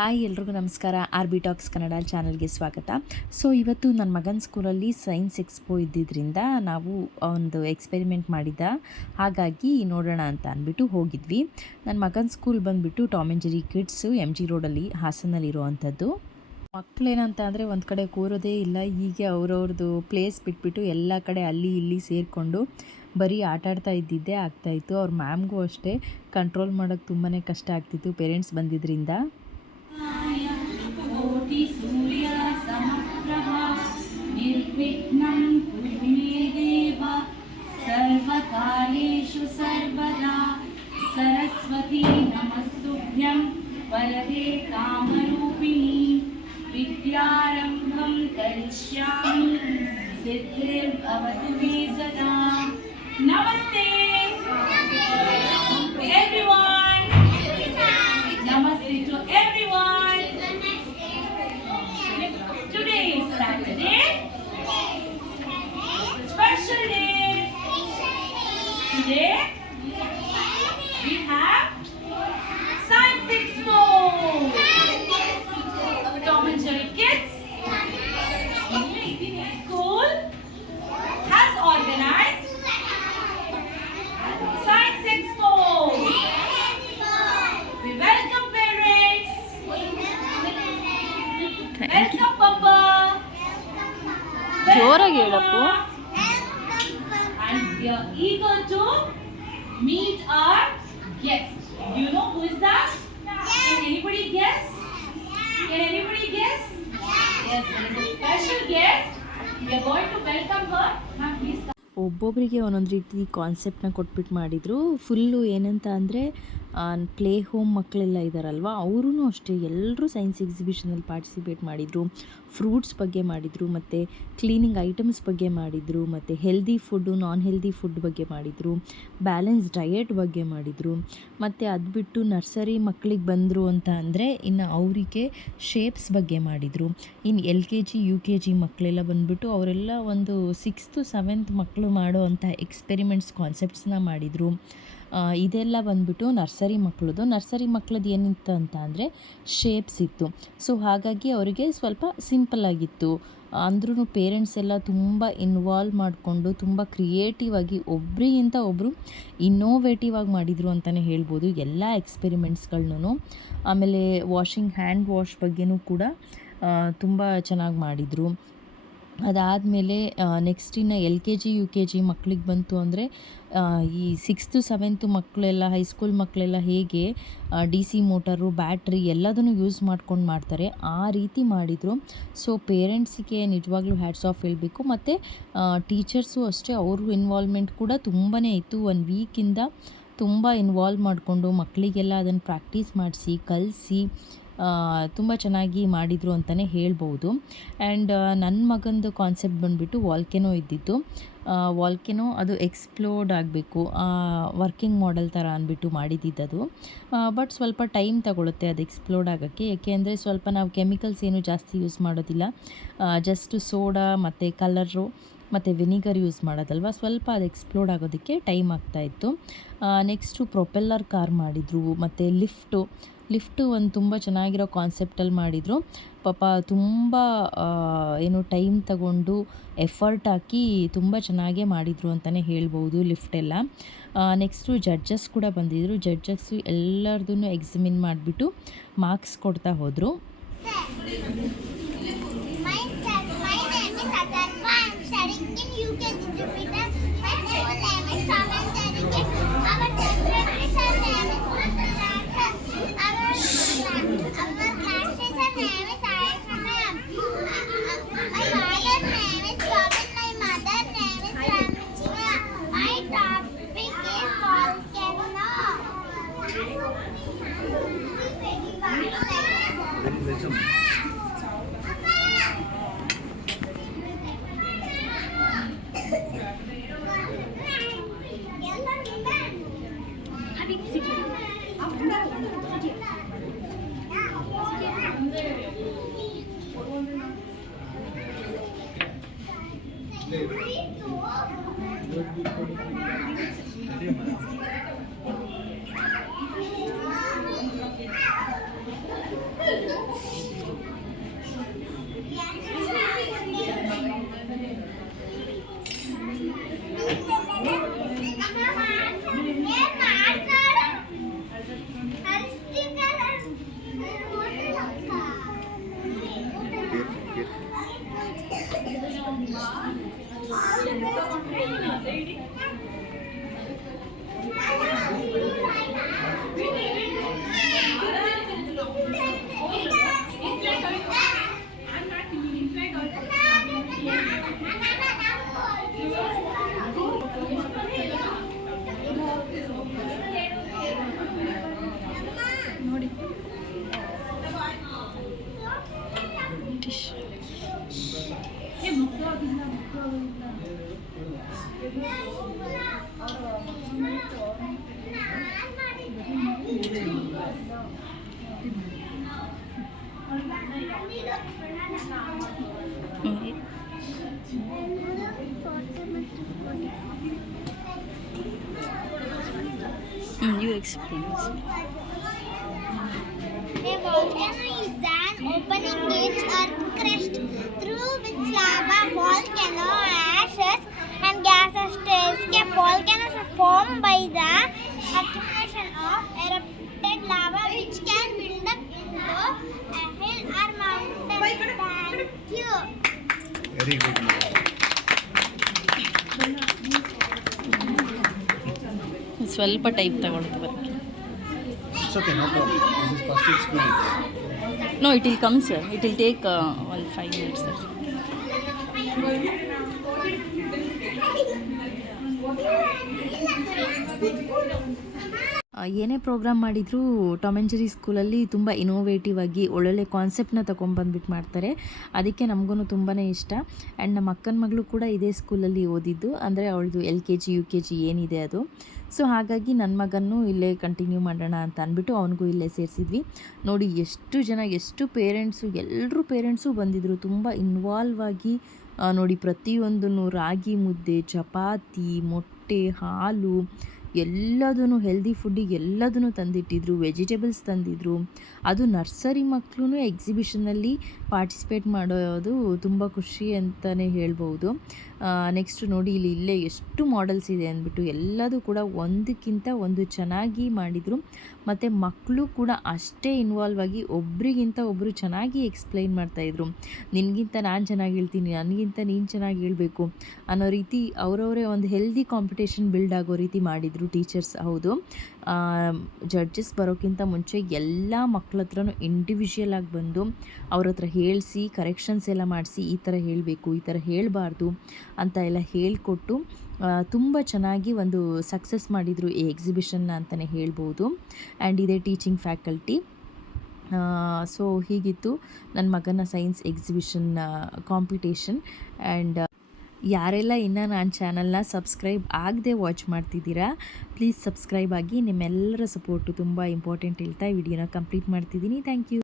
Hi ಎಲ್ರಿಗೂ ನಮಸ್ಕಾರ. R B tax Kannada ಚಾನಲ್ಗೆ ಸ್ವಾಗತ. ಸೊ ಇವತ್ತು ನನ್ನ ಮಗನ ಸ್ಕೂಲಲ್ಲಿ ಸೈನ್ಸ್ ಎಕ್ಸ್ಪೋ ಇದ್ದಿದ್ದರಿಂದ ನಾವು ಒಂದು ಎಕ್ಸ್ಪೆರಿಮೆಂಟ್ ಮಾಡಿದ್ದ, ಹಾಗಾಗಿ ನೋಡೋಣ ಅಂತ ಅಂದ್ಬಿಟ್ಟು ಹೋಗಿದ್ವಿ. ನನ್ನ ಮಗನ ಸ್ಕೂಲ್ ಬಂದುಬಿಟ್ಟು Tom and Jerry kids MG ರೋಡಲ್ಲಿ ಹಾಸನಲ್ಲಿರುವಂಥದ್ದು. ಮಕ್ಕಳೇನಂತ ಅಂದರೆ ಒಂದು ಕಡೆ ಕೂರೋದೇ ಇಲ್ಲ, ಹೀಗೆ ಅವ್ರವ್ರದ್ದು ಪ್ಲೇಸ್ ಬಿಟ್ಬಿಟ್ಟು ಎಲ್ಲ ಕಡೆ ಅಲ್ಲಿ ಇಲ್ಲಿ ಸೇರಿಕೊಂಡು ಬರೀ ಆಟಾಡ್ತಾ ಇದ್ದಿದ್ದೇ ಆಗ್ತಾಯಿತ್ತು. ಅವ್ರ ಮ್ಯಾಮ್ಗೂ ಅಷ್ಟೇ ಕಂಟ್ರೋಲ್ ಮಾಡೋಕ್ಕೆ ತುಂಬಾ ಕಷ್ಟ ಆಗ್ತಿತ್ತು ಪೇರೆಂಟ್ಸ್ ಬಂದಿದ್ದರಿಂದ. सूर्य समप्रभा निर्विघ्नं कुरु मे देव सर्वकालेषु सर्वदा सरस्वती नमस्तुभ्यं वरदे कामरूपिणी विद्यारम्भं करिष्यामि सिद्धिर्भवतु मे सदा. नमस्ते everyone. Namaste to everyone. Today is Saturday. Special day. Today we have Science Expo. Tom and Jerry Kids School has organized Science Expo. We welcome parents. Welcome Papa. ಜೋರಾಗಿ ಹೇಳಪ್ಪು. And we are eager to meet our guest. Do you know who is that? Can anybody guess? Can anybody guess? Yes, there is a special guest. We are going to welcome her. Ma'am, please come. ಒಬ್ಬೊಬ್ಬರಿಗೆ ಒಂದೊಂದು ರೀತಿ ಕಾನ್ಸೆಪ್ಟನ್ನ ಕೊಟ್ಬಿಟ್ಟು ಮಾಡಿದರು. Full ಏನಂತ ಅಂದರೆ play home ಮಕ್ಕಳೆಲ್ಲ ಇದ್ದಾರಲ್ವ, ಅವರೂ ಅಷ್ಟೇ ಎಲ್ಲರೂ ಸೈನ್ಸ್ ಎಕ್ಸಿಬಿಷನಲ್ಲಿ ಪಾರ್ಟಿಸಿಪೇಟ್ ಮಾಡಿದರು. ಫ್ರೂಟ್ಸ್ ಬಗ್ಗೆ ಮಾಡಿದರು, ಮತ್ತು ಕ್ಲೀನಿಂಗ್ ಐಟಮ್ಸ್ ಬಗ್ಗೆ ಮಾಡಿದರು, ಮತ್ತು ಹೆಲ್ದಿ ಫುಡ್ಡು ನಾನ್ ಹೆಲ್ದಿ ಫುಡ್ ಬಗ್ಗೆ ಮಾಡಿದರು, ಬ್ಯಾಲೆನ್ಸ್ ಡಯಟ್ ಬಗ್ಗೆ ಮಾಡಿದರು. ಮತ್ತು ಅದು ಬಿಟ್ಟು ನರ್ಸರಿ ಮಕ್ಕಳಿಗೆ ಬಂದರು ಅಂತ ಅಂದರೆ ಇನ್ನು ಅವರಿಗೆ ಶೇಪ್ಸ್ ಬಗ್ಗೆ ಮಾಡಿದರು. ಇನ್ನು LKG UKG ಮಕ್ಕಳೆಲ್ಲ ಬಂದುಬಿಟ್ಟು ಅವರೆಲ್ಲ ಒಂದು 6th 7th ಮಕ್ಕಳು ಮಾಡೋ ಅಂಥ ಎಕ್ಸ್ಪೆರಿಮೆಂಟ್ಸ್ ಕಾನ್ಸೆಪ್ಟ್ಸ್ನ ಮಾಡಿದರು. ಇದೆಲ್ಲ ಬಂದುಬಿಟ್ಟು ನರ್ಸರಿ ಮಕ್ಕಳದ್ದು ಏನಿತ್ತು ಅಂತ ಅಂದರೆ ಶೇಪ್ಸ್ ಇತ್ತು. ಸೊ ಹಾಗಾಗಿ ಅವರಿಗೆ ಸ್ವಲ್ಪ ಸಿಂಪಲ್ಲಾಗಿತ್ತು. ಅಂದ್ರೂ ಪೇರೆಂಟ್ಸ್ ಎಲ್ಲ ತುಂಬ ಇನ್ವಾಲ್ವ್ ಮಾಡಿಕೊಂಡು ತುಂಬ ಕ್ರಿಯೇಟಿವ್ ಆಗಿ ಒಬ್ರಿಗಿಂತ ಒಬ್ಬರು ಇನ್ನೋವೇಟಿವ್ ಆಗಿ ಮಾಡಿದರು ಅಂತಲೇ ಹೇಳ್ಬೋದು ಎಲ್ಲ ಎಕ್ಸ್ಪೆರಿಮೆಂಟ್ಸ್ಗಳನ್ನೂ. ಆಮೇಲೆ ಹ್ಯಾಂಡ್ ವಾಶ್ ಬಗ್ಗೆನೂ ಕೂಡ ತುಂಬ ಚೆನ್ನಾಗಿ ಮಾಡಿದರು. ಅದಾದಮೇಲೆ ನೆಕ್ಸ್ಟ್ ಇನ್ನು LKG UKG ಮಕ್ಕಳಿಗೆ ಬಂತು ಅಂದರೆ ಈ 6th 7th ಮಕ್ಕಳೆಲ್ಲ ಹೈಸ್ಕೂಲ್ ಮಕ್ಕಳೆಲ್ಲ ಹೇಗೆ DC ಮೋಟರು ಬ್ಯಾಟ್ರಿ ಎಲ್ಲದನ್ನು ಯೂಸ್ ಮಾಡ್ಕೊಂಡು ಮಾಡ್ತಾರೆ ಆ ರೀತಿ ಮಾಡಿದರು. ಸೊ ಪೇರೆಂಟ್ಸಿಗೆ ನಿಜವಾಗ್ಲೂ ಹ್ಯಾಟ್ಸ್ ಆಫ್ ಹೇಳಬೇಕು. ಮತ್ತು ಟೀಚರ್ಸು ಅಷ್ಟೇ, ಅವ್ರ ಇನ್ವಾಲ್ವ್ಮೆಂಟ್ ಕೂಡ ತುಂಬಾ ಇತ್ತು. 1 ವೀಕಿಂದ ತುಂಬ ಇನ್ವಾಲ್ವ್ ಮಾಡಿಕೊಂಡು ಮಕ್ಕಳಿಗೆಲ್ಲ ಅದನ್ನು ಪ್ರಾಕ್ಟೀಸ್ ಮಾಡಿಸಿ ಕಲಿಸಿ ತುಂಬ ಚೆನ್ನಾಗಿ ಮಾಡಿದರು ಅಂತಲೇ ಹೇಳ್ಬೋದು. ಆ್ಯಂಡ್ ನನ್ನ ಮಗಂದು ಕಾನ್ಸೆಪ್ಟ್ ಬಂದುಬಿಟ್ಟು ವಾಲ್ಕೆನೋ ಇದ್ದಿತ್ತು. ವಾಲ್ಕೆನೋ ಅದು ಎಕ್ಸ್ಪ್ಲೋರ್ಡ್ ಆಗಬೇಕು, ವರ್ಕಿಂಗ್ ಮಾಡೆಲ್ ಥರ ಅಂದ್ಬಿಟ್ಟು ಮಾಡಿದ್ದಿದ್ದದು. ಬಟ್ ಸ್ವಲ್ಪ ಟೈಮ್ ತಗೊಳುತ್ತೆ ಅದು ಎಕ್ಸ್ಪ್ಲೋರ್ಡ್ ಆಗೋಕ್ಕೆ. ಯಾಕೆ ಅಂದರೆ ಸ್ವಲ್ಪ ನಾವು ಕೆಮಿಕಲ್ಸ್ ಏನು ಜಾಸ್ತಿ ಯೂಸ್ ಮಾಡೋದಿಲ್ಲ, ಜಸ್ಟ್ ಸೋಡಾ ಮತ್ತು ಕಲರು ಮತ್ತು ವಿನಿಗರ್ ಯೂಸ್ ಮಾಡೋದಲ್ವ, ಸ್ವಲ್ಪ ಅದು ಎಕ್ಸ್ಪ್ಲೋರ್ಡ್ ಆಗೋದಕ್ಕೆ ಟೈಮ್ ಆಗ್ತಾಯಿತ್ತು. ನೆಕ್ಸ್ಟು ಪ್ರೊಪೆಲ್ಲರ್ ಕಾರ್ ಮಾಡಿದರು, ಮತ್ತು ಲಿಫ್ಟು ಒಂದು ತುಂಬ ಚೆನ್ನಾಗಿರೋ ಕಾನ್ಸೆಪ್ಟಲ್ಲಿ ಮಾಡಿದರು. ಪಾಪ ತುಂಬ ಟೈಮ್ ತಗೊಂಡು ಎಫರ್ಟ್ ಹಾಕಿ ತುಂಬ ಚೆನ್ನಾಗೇ ಮಾಡಿದರು ಅಂತಲೇ ಹೇಳ್ಬೋದು ಲಿಫ್ಟೆಲ್ಲ. ನೆಕ್ಸ್ಟು ಜಡ್ಜಸ್ ಕೂಡ ಬಂದಿದ್ದರು. ಜಡ್ಜಸ್ಸು ಎಲ್ಲರದೂ ಎಕ್ಸಾಮಿನ್ ಮಾಡಿಬಿಟ್ಟು ಮಾರ್ಕ್ಸ್ ಕೊಡ್ತಾ ಹೋದರು. ನೋಡಿ you explain. A volcano is an opening in earth crust through which lava, volcano ashes and gases to escape. Volcanoes are formed by the accumulation of erupted lava which can build up into a hill or mountain. Thank you. Very good. ಸ್ವಲ್ಪ type ತಗೊಳ್ತು ಬರೋಕ್ಕೆ. It's okay, no problem. This is first experience. No, it will come, sir. It will take 5 minutes, sir. ಏನೇ program ಮಾಡಿದರೂ Tom and Jerry ಸ್ಕೂಲಲ್ಲಿ ತುಂಬ innovative ಆಗಿ ಒಳ್ಳೊಳ್ಳೆ ಕಾನ್ಸೆಪ್ಟನ್ನ ತೊಗೊಂಬಂದ್ಬಿಟ್ಟು ಮಾಡ್ತಾರೆ. ಅದಕ್ಕೆ ನಮಗೂ ತುಂಬಾ ಇಷ್ಟ. ಆ್ಯಂಡ್ ನಮ್ಮ ಅಕ್ಕನ ಮಗಳು ಕೂಡ ಇದೇ ಸ್ಕೂಲಲ್ಲಿ ಓದಿದ್ದು, ಅಂದರೆ ಅವಳದು LKG UKG ಏನಿದೆ ಅದು. ಸೊ ಹಾಗಾಗಿ ನನ್ನ ಮಗನೂ ಇಲ್ಲೇ ಕಂಟಿನ್ಯೂ ಮಾಡೋಣ ಅಂತ ಅಂದ್ಬಿಟ್ಟು ಅವನಿಗೂ ಇಲ್ಲೇ ಸೇರಿಸಿದ್ವಿ. ನೋಡಿ ಎಷ್ಟು ಜನ, ಎಷ್ಟು ಪೇರೆಂಟ್ಸು, ಎಲ್ಲರೂ ಪೇರೆಂಟ್ಸು ಬಂದಿದ್ದರು. ತುಂಬ ಇನ್ವಾಲ್ವ್ ಆಗಿ ನೋಡಿ ಪ್ರತಿಯೊಂದನ್ನು ರಾಗಿ ಮುದ್ದೆ, ಚಪಾತಿ, ಮೊಟ್ಟೆ, ಹಾಲು ಎಲ್ಲದೂ ಹೆಲ್ದಿ ಫುಡ್ಡಿಗೆ ಎಲ್ಲದನ್ನು ತಂದಿಟ್ಟಿದ್ರು. ವೆಜಿಟೇಬಲ್ಸ್ ತಂದಿದ್ರು. ಅದು ನರ್ಸರಿ ಮಕ್ಕಳು ಎಕ್ಸಿಬಿಷನಲ್ಲಿ ಪಾರ್ಟಿಸಿಪೇಟ್ ಮಾಡೋದು ತುಂಬ ಖುಷಿ ಅಂತಲೇ ಹೇಳ್ಬೋದು. ನೆಕ್ಸ್ಟ್ ನೋಡಿ ಇಲ್ಲೇ ಎಷ್ಟು ಮಾಡೆಲ್ಸ್ ಇದೆ ಅಂದ್ಬಿಟ್ಟು ಎಲ್ಲದೂ ಕೂಡ ಒಂದಕ್ಕಿಂತ ಒಂದು ಚೆನ್ನಾಗಿ ಮಾಡಿದರು. ಮತ್ತು ಮಕ್ಕಳು ಕೂಡ ಅಷ್ಟೇ ಇನ್ವಾಲ್ವ್ ಆಗಿ ಒಬ್ರಿಗಿಂತ ಒಬ್ಬರು ಚೆನ್ನಾಗಿ ಎಕ್ಸ್ಪ್ಲೈನ್ ಮಾಡ್ತಾಯಿದ್ರು. ನಿನಗಿಂತ ನಾನು ಚೆನ್ನಾಗಿ ಹೇಳ್ತೀನಿ, ನನಗಿಂತ ನೀನು ಚೆನ್ನಾಗಿ ಹೇಳಬೇಕು ಅನ್ನೋ ರೀತಿ ಅವರವರೇ ಒಂದು ಹೆಲ್ದಿ ಕಾಂಪಿಟೇಷನ್ ಬಿಲ್ಡ್ ಆಗೋ ರೀತಿ ಮಾಡಿದರು ಟೀಚರ್ಸ್. ಹೌದು, ಜಡ್ಜಸ್ ಬರೋಕ್ಕಿಂತ ಮುಂಚೆ ಎಲ್ಲ ಮಕ್ಕಳ ಹತ್ರನೂ ಇಂಡಿವಿಜುವಲ್ ಆಗಿ ಬಂದು ಅವ್ರ ಹತ್ರ ಹೇಳಿಸಿ ಕರೆಕ್ಷನ್ಸ್ ಎಲ್ಲ ಮಾಡಿಸಿ, ಈ ಥರ ಹೇಳಬೇಕು, ಈ ಥರ ಹೇಳಬಾರ್ದು ಅಂತ ಎಲ್ಲ ಹೇಳಿಕೊಟ್ಟು ತುಂಬ ಚೆನ್ನಾಗಿ ಒಂದು ಸಕ್ಸಸ್ ಮಾಡಿದರು ಈ ಎಕ್ಸಿಬಿಷನ್ನ ಅಂತಲೇ ಹೇಳ್ಬೋದು. ಆ್ಯಂಡ್ ಇದೇ ಟೀಚಿಂಗ್ ಫ್ಯಾಕಲ್ಟಿ. ಸೊ ಹೀಗಿತ್ತು ನನ್ನ ಮಗನ ಸೈನ್ಸ್ ಎಕ್ಸಿಬಿಷನ್ ಕಾಂಪಿಟೇಷನ್. ಆ್ಯಂಡ್ ಯಾರೆಲ್ಲ ಇನ್ನೂ ನನ್ನ ಚಾನಲ್ನ ಸಬ್ಸ್ಕ್ರೈಬ್ ಆಗದೆ ವಾಚ್ ಮಾಡ್ತಿದ್ದೀರಾ, ಪ್ಲೀಸ್ ಸಬ್ಸ್ಕ್ರೈಬ್ ಆಗಿ. ನಿಮ್ಮೆಲ್ಲರ ಸಪೋರ್ಟು ತುಂಬ ಇಂಪಾರ್ಟೆಂಟ್ ಹೇಳ್ತಾ ಈ ವಿಡಿಯೋನ ಕಂಪ್ಲೀಟ್ ಮಾಡ್ತಿದ್ದೀನಿ. Thank you.